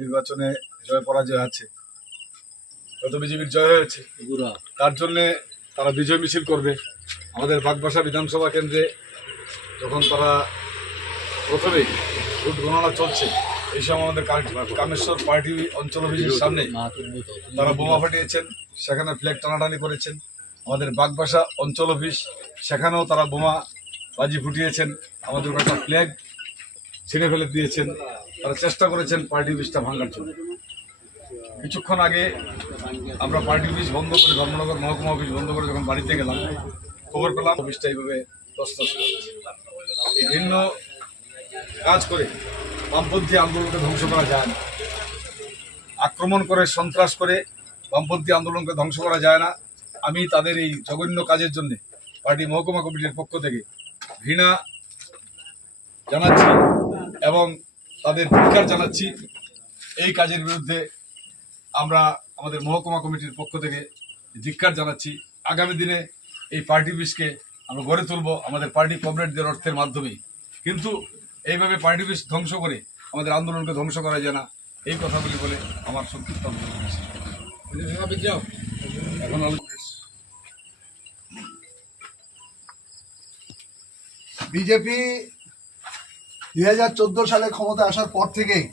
নির্বাচনে জয় পরাজয় আছে। যত বিজেপির জয় হয়েছে। তার জন্যে তারা বিজয় মিছিল করবে। আমাদের বাগবাসা বিধানসভা কেন্দ্রে যখন তারা প্রথমে ভোট গণনা চলছে এই সময় আমাদের কামেশ্বর পার্টি অঞ্চল অফিসের সামনে তারা বোমা ফাটিয়েছেন সেখানে ফ্ল্যাগ টানাটানি করেছেন। আমাদের বাগবাসা অঞ্চল অফিস সেখানেও তারা বোমা বাজি ফুটিয়েছেন। আমাদের একটা ফ্ল্যাগ ছিঁড়ে ফেলে দিয়েছেন। তারা চেষ্টা করেছেন পার্টি অফিসটা ভাঙার জন্য। কিছুক্ষণ আগে আমরা পার্টি অফিস বন্ধ করে ধর্মনগর মহকুমা অফিস বন্ধ করে যখন বাড়িতে গেলাম, খবর পেলাম অফিসটা এইভাবে তস্তস করেছে এই ভিন্ন কাজ করে বামপন্থী আন্দোলনকে ধ্বংস করা যায় না। আক্রমণ করে, সন্ত্রাস করে বামপন্থী আন্দোলনকে ধ্বংস করা যায় না। আমি তাদের এই জঘন্য কাজের জন্য পার্টি মহকুমা কমিটির পক্ষ থেকে ঘৃণা জানাচ্ছি। এবং তাদের ধিক্কার জানাচ্ছি। এই কাজের বিরুদ্ধে আমরা আমাদের মহকুমা কমিটির পক্ষ থেকে ধিক্কার জানাচ্ছি। আগামী দিনে এই পার্টি অফিসকে আমরা গড়ে তুলব আমাদের পার্টি কমরেডদের অর্থের মাধ্যমেই। কিন্তু এইভাবে পার্টি অফিস ধ্বংস করে আমাদের আন্দোলনকে ধ্বংস করা যায় না, এই কথাগুলি বলে আমার সংক্ষিপ্ত বিজেপি দুই হাজার চোদ্দ সালে ক্ষমতা আসার পর থেকেই